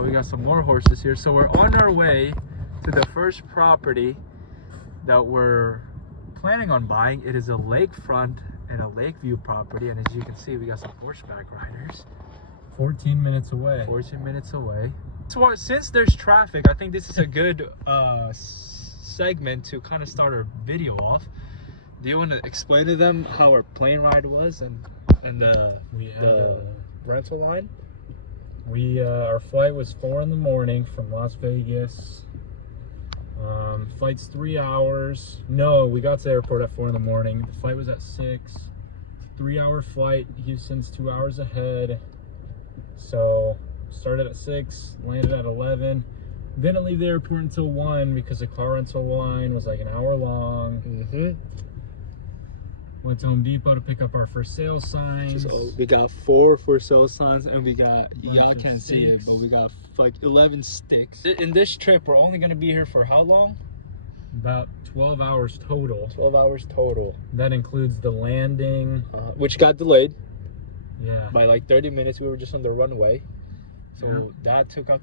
go. We got some more horses here. So we're on our way to the first property that we're planning on buying. It is a lakefront and a lake view property, and as you can see, we got some horseback riders. 14 minutes away. 14 minutes away. So since there's traffic, I think this is a good segment to kind of start our video off. Do you want to explain to them how our plane ride was and the rental line? Our flight was 4 in the morning from Las Vegas. Flight's 3 hours. No, we got to the airport at 4 in the morning. The flight was at 6. 3-hour flight. Houston's 2 hours ahead. So started at 6, landed at 11. Didn't leave the airport until 1 because the car rental line was like an hour long. Went to Home Depot to pick up our for sale signs. So we got 4 for sale signs, and we got, y'all can't see it, but we got like 11 sticks. In this trip, we're only gonna be here for how long? About 12 hours total. 12 hours total. That includes the landing. Which got delayed. Yeah. By like 30 minutes. We were just on the runway. So Yeah. that took up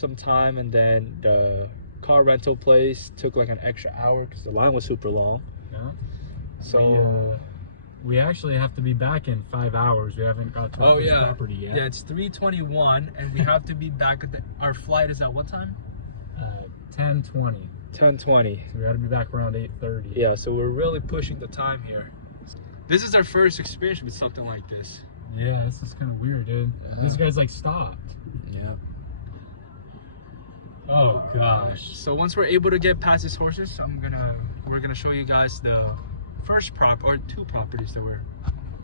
some time, and then the car rental place took like an extra hour because the line was super long. Yeah. So we actually have to be back in 5 hours. We haven't got to the property yet. Yeah, it's 3:21, and we have to be back at our flight is at what time? 10:20. 10:20. So we got to be back around 8:30. Yeah, so we're really pushing the time here. This is our first experience with something like this. Yeah, this is kind of weird, dude. This guy's like stopped. Yeah. Oh gosh. So once we're able to get past these horses, we're gonna show you guys the first two properties that we're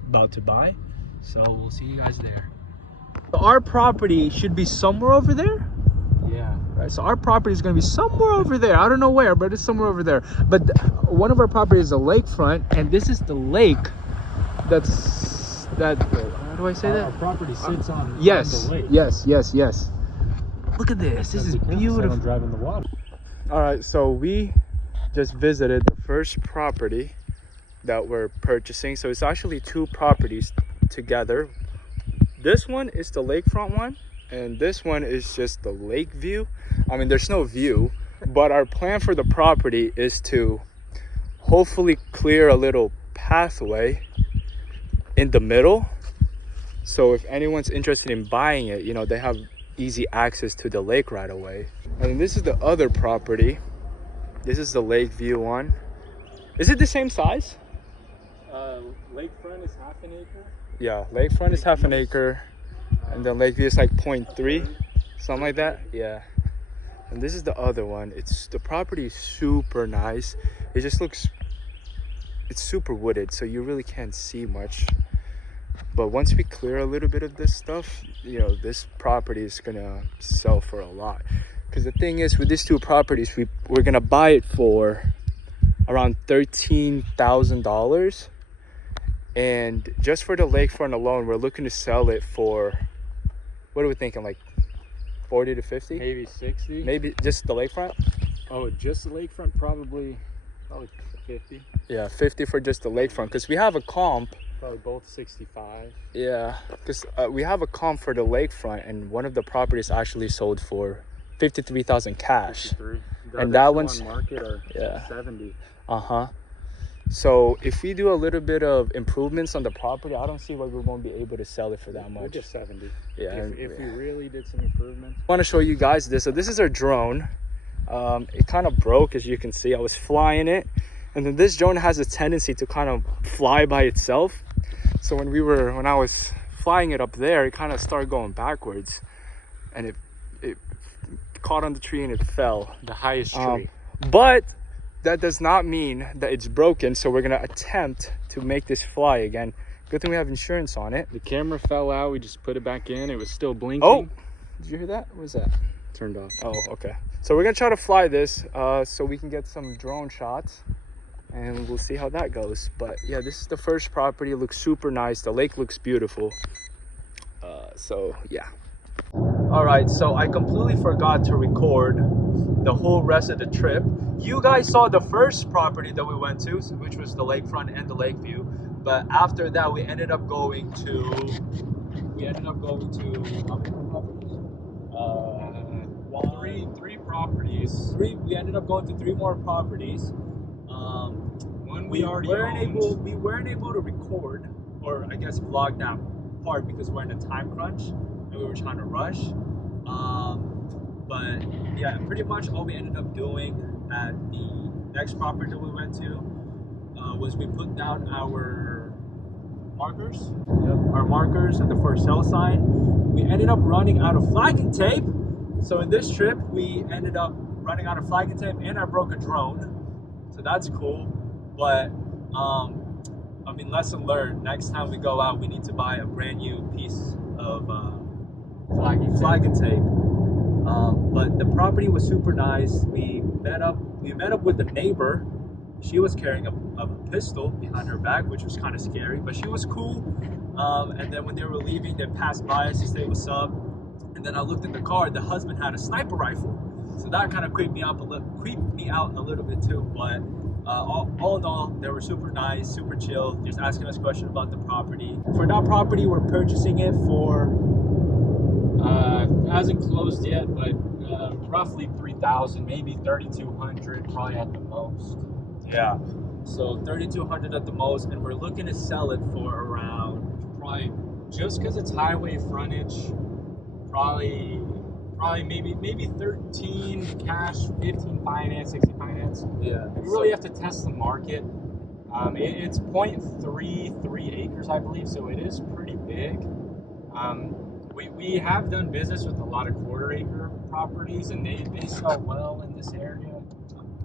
about to buy. So we'll see you guys there. Our property should be somewhere over there. Yeah. Right, so our property is going to be somewhere over there. I don't know where, but it's somewhere over there. But one of our properties is a lakefront, and this is the lake. How do I say that? Our property sits on Yes, the lake. yes. Look at this. This is beautiful. Driving the water. All right, so we just visited the first property that we're purchasing. So it's actually 2 properties together. This one is the lakefront one, and this one is just the lake view. I mean, there's no view, but our plan for the property is to hopefully clear a little pathway in the middle. So if anyone's interested in buying it, you know, they have easy access to the lake right away. And this is the other property. This is the lake view one. Is it the same size? Lakefront is half an acre. Yeah, lakefront is half an acre, and then Lakeview is like 0.3, something like that. Yeah. And this is the other one. The property is super nice. It just looks, it's super wooded, so you really can't see much. But once we clear a little bit of this stuff, you know, this property is gonna sell for a lot. Because the thing is, with these 2 properties, we're gonna buy it for around $13,000. And just for the lakefront alone, we're looking to sell it for, what are we thinking, like 40 to 50? Maybe 60. Maybe just the lakefront? Oh, just the lakefront, probably 50. Yeah, 50 for just the lakefront, because we have a comp. Probably both 65. Yeah, because we have a comp for the lakefront, and one of the properties actually sold for $53,000 cash. 53. And that one's on market or 70. So if we do a little bit of improvements on the property, I don't see why we won't be able to sell it for that much. We'll get 70. Yeah. If we really did some improvements. I want to show you guys this. So this is our drone. It kind of broke, as you can see. I was flying it, and then this drone has a tendency to kind of fly by itself. So when I was flying it up there, it kind of started going backwards, and it caught on the tree and it fell, the highest tree. But that does not mean that it's broken, so we're gonna attempt to make this fly again. Good thing we have insurance on it. The camera fell out. We just put it back in. It was still blinking. Oh, did you hear that? What was that? Turned off. Oh, okay. So we're gonna try to fly this so we can get some drone shots, and we'll see how that goes. But yeah, this is the first property. It looks super nice. The lake looks beautiful. So yeah. All right, so I completely forgot to record the whole rest of the trip. You guys saw the first property that we went to, which was the lakefront and the lake view. But after that, we ended up going to how many properties? properties. We ended up going to 3 more properties. One We already weren't able to record, or I guess vlog that part because we're in a time crunch and we were trying to rush. But yeah, pretty much all we ended up doing at the next property that we went to was we put down our markers, our markers and the for sale sign. We ended up running out of flagging tape. So in this trip, we ended up running out of flagging tape, and I broke a drone. So that's cool. But I mean, lesson learned. Next time we go out, we need to buy a brand new piece of flagging tape. But the property was super nice. We met up with the neighbor. She was carrying a pistol behind her back, which was kind of scary, but she was cool. And then when they were leaving, they passed by us to say what's up. And then I looked in the car. The husband had a sniper rifle, so that kind of creeped me out a little bit too. But all in all, they were super nice, super chill, just asking us questions about the property. For that property, we're purchasing it for hasn't closed yet, but roughly 3,000, maybe 3,200, probably at the most. yeah, so 3,200 at the most, and we're looking to sell it for around Probably just because it's highway frontage, probably maybe 13 cash, 15 finance, 60 finance. yeah. We really have to test the market. It's 0.33 acres, I believe, so it is pretty big. We have done business with a lot of quarter acre properties, and they sell well in this area.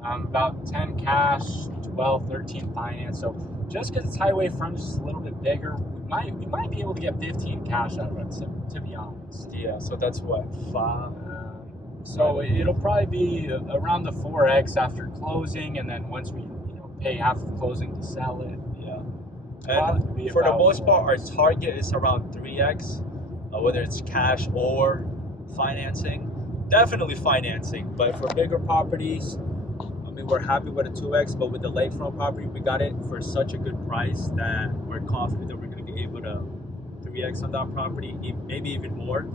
About 10 cash, 12, 13 finance. So just because it's highway frontage is a little bit bigger, we might be able to get 15 cash out of it, to be honest. Yeah, so that's what, 5? So it'll probably be around the 4x after closing, and then once we pay half of closing to sell it. Yeah. Probably And be for the about most part, our 4x. target is around 3x, whether it's cash or financing. Definitely financing, but for bigger properties, I mean, we're happy with a 2x, but with the lakefront property, we got it for such a good price that we're confident that we're going to be able to 3x on that property, maybe even more,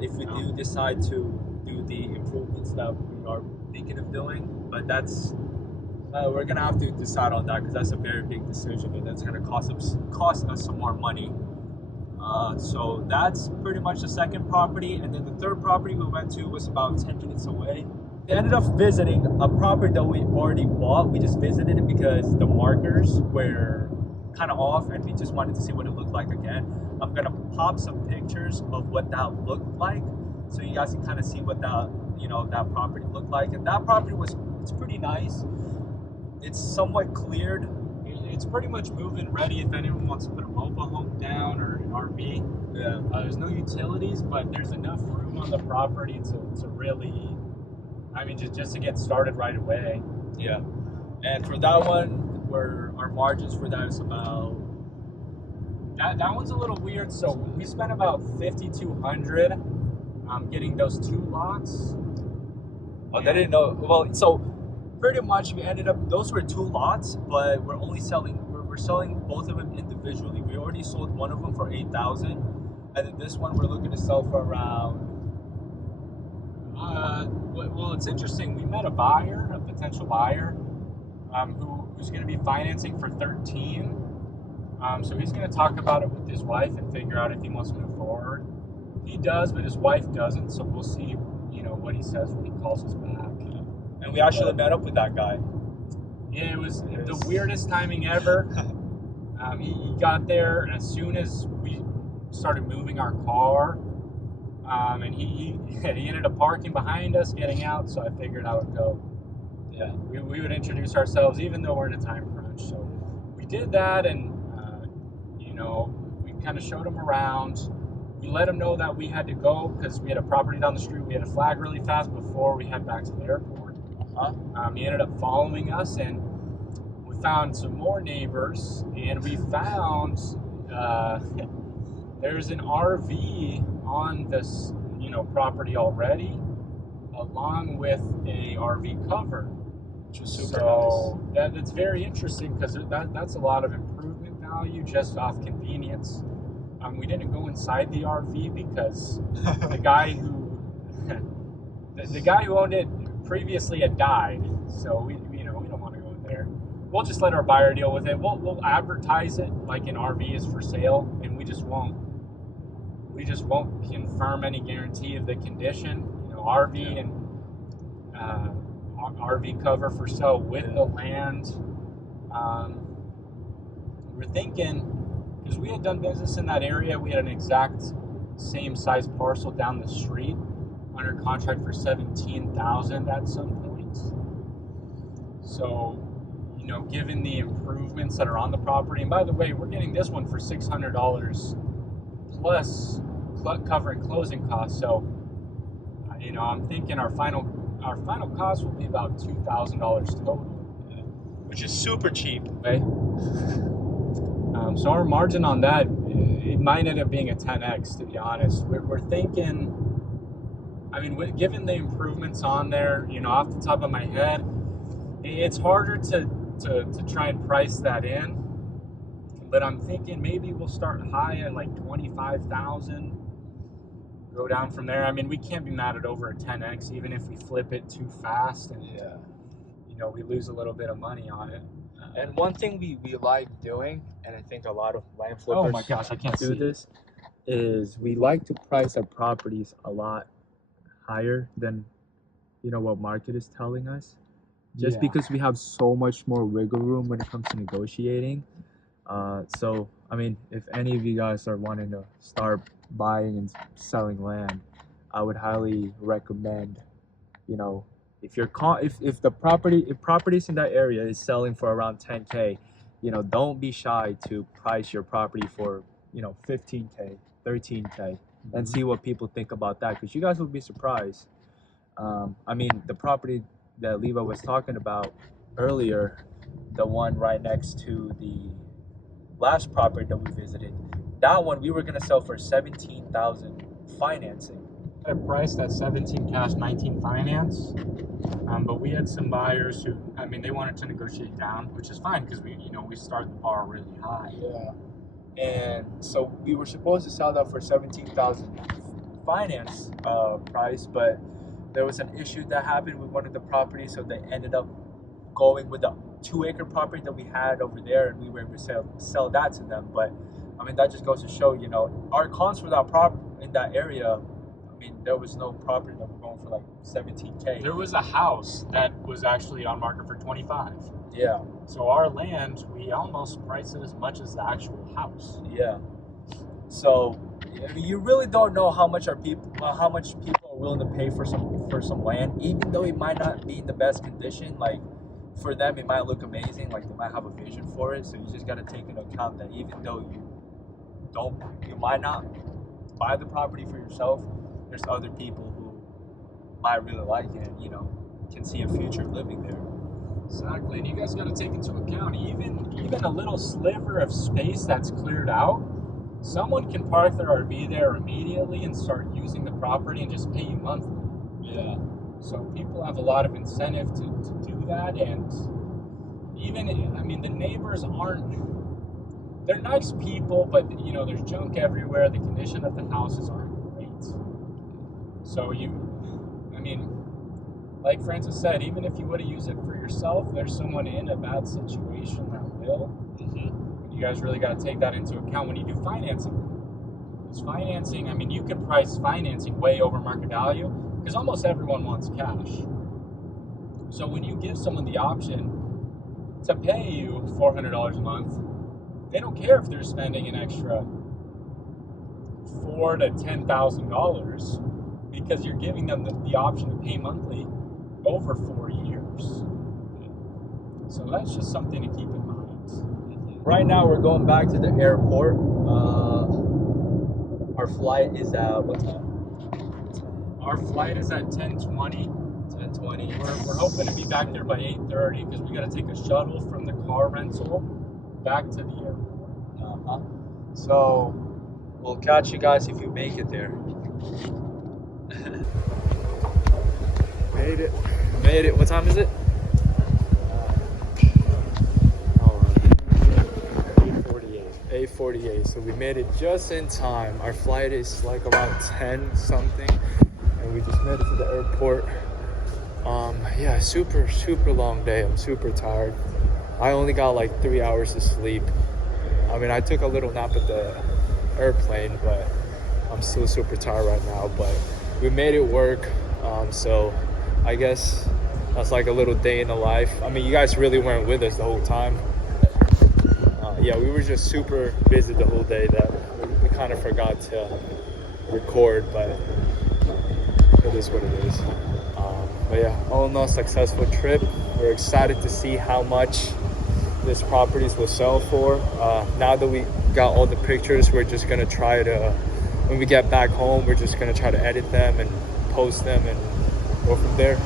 if we do decide to do the improvements that we are thinking of doing. But that's we're gonna have to decide on that because that's a very big decision, and that's gonna cost us some more money. So that's pretty much the second property, and then the third property we went to was about 10 minutes away. We ended up visiting a property that we already bought. We just visited it because the markers were kind of off, and we just wanted to see what it looked like again. I'm gonna pop some pictures of what that looked like, so you guys can kind of see what that property looked like. And that property it's pretty nice. It's somewhat cleared. It's pretty much move-in ready if anyone wants to put a mobile home down or an RV. Yeah. There's no utilities, but there's enough room on the property to really, I mean, just to get started right away. Yeah. And for that one, our margins for that is about. That one's a little weird. So we spent about $5,200 getting those 2 lots. Oh, they didn't know. Well, so pretty much we ended up. Those were 2 lots, but we're only selling. We're selling both of them individually. We already sold one of them for $8,000, and then this one we're looking to sell for around. Well, it's interesting. We met a potential buyer, who's going to be financing for 13. So he's going to talk about it with his wife and figure out if he wants to move forward. He does, but his wife doesn't. So we'll see, what he says when he calls us back. And we actually met up with that guy. Yeah, it was the weirdest timing ever. He got there as soon as we started moving our car, and he ended up parking behind us, getting out. So I figured I would go. Yeah, we would introduce ourselves, even though we're in a time crunch. So we did that, and we kind of showed him around. We let him know that we had to go because we had a property down the street. We had to flag really fast before we head back to the airport. He ended up following us, and we found some more neighbors, and we found there's an RV on this property already, along with a RV cover, which was super nice. That's very interesting because that's a lot of improvement value just off convenience. We didn't go inside the RV because the guy who owned it previously had died. So we don't want to go in there. We'll just let our buyer deal with it. We'll advertise it like an RV is for sale, and we just won't confirm any guarantee of the condition. RV and RV cover for sale with the land. We're thinking, because we had done business in that area, we had an exact same size parcel down the street under contract for $17,000 at some point. So, given the improvements that are on the property, and by the way, we're getting this one for $600 plus covering closing costs. So, I'm thinking our final cost will be about $2,000 total, which is super cheap. Okay. So our margin on that, it might end up being a 10x, to be honest. We're thinking, given the improvements on there, off the top of my head, it's harder to try and price that in. But I'm thinking maybe we'll start high at like 25,000, go down from there. We can't be mad at over a 10x, even if we flip it too fast and we lose a little bit of money on it. And one thing we like doing, and I think a lot of land flippers Oh my gosh, I can't do see this, is we like to price our properties a lot higher than what market is telling us, just because we have so much more wiggle room when it comes to negotiating. So if any of you guys are wanting to start buying and selling land, I would highly recommend, if properties in that area is selling for around 10K, don't be shy to price your property for 15K, 13K, and see what people think about that, because you guys will be surprised. The property that Leva was talking about earlier, the one right next to the last property that we visited, that one we were gonna sell for 17,000 financing. I priced at 17 cash, 19 finance. But we had some buyers who, they wanted to negotiate down, which is fine because we start the bar really high. Yeah. And so we were supposed to sell that for 17,000 finance price, but there was an issue that happened with one of the properties, so they ended up going with the 2-acre property that we had over there, and we were able to sell that to them. But that just goes to show, our cons for that in that area. There was no property that were going for like 17K. There was a house that was actually on market for 25. Yeah. So our land, we almost priced it as much as the actual house. Yeah. So you really don't know how much people are willing to pay for some land, even though it might not be in the best condition. Like for them, it might look amazing. Like they might have a vision for it. So you just got to take into account that even though you might not buy the property for yourself, there's other people who might really like it and, can see a future living there. Exactly. And you guys got to take into account, even a little sliver of space that's cleared out, someone can park their RV there immediately and start using the property and just pay you monthly. Yeah. So people have a lot of incentive to do that. And even, the neighbors they're nice people, but, there's junk everywhere. The condition of the houses aren't great. So like Francis said, even if you would have used it for yourself, there's someone in a bad situation that will. Mm-hmm. You guys really got to take that into account when you do financing. Because financing, you could price financing way over market value because almost everyone wants cash. So when you give someone the option to pay you $400 a month, they don't care if they're spending an extra $4,000 to $10,000 because you're giving them the option to pay monthly over 4 years. So that's just something to keep in mind. Right now we're going back to the airport. Our flight is at what time? Our flight is at 10:20. 10:20. We're hoping to be back there by 8:30 because we got to take a shuttle from the car rental back to the airport. So we'll catch you guys if you make it there. Made it. What time is it? 8:48. So we made it just in time. Our flight is like around 10 something, and we just made it to the airport. Yeah, super long day. I'm super tired. I only got like 3 hours of sleep. I mean, I took a little nap at the airplane, but I'm still super tired right now. But we made it work. So I guess that's like a little day in the life. I mean, you guys really weren't with us the whole time. Yeah, we were just super busy the whole day that we kind of forgot to record, but it is what it is. But yeah, all in all, successful trip. We're excited to see how much this properties will sell for. Now that we got all the pictures, we're just gonna try to, when we get back home, we're just gonna try to edit them and post them and go from there.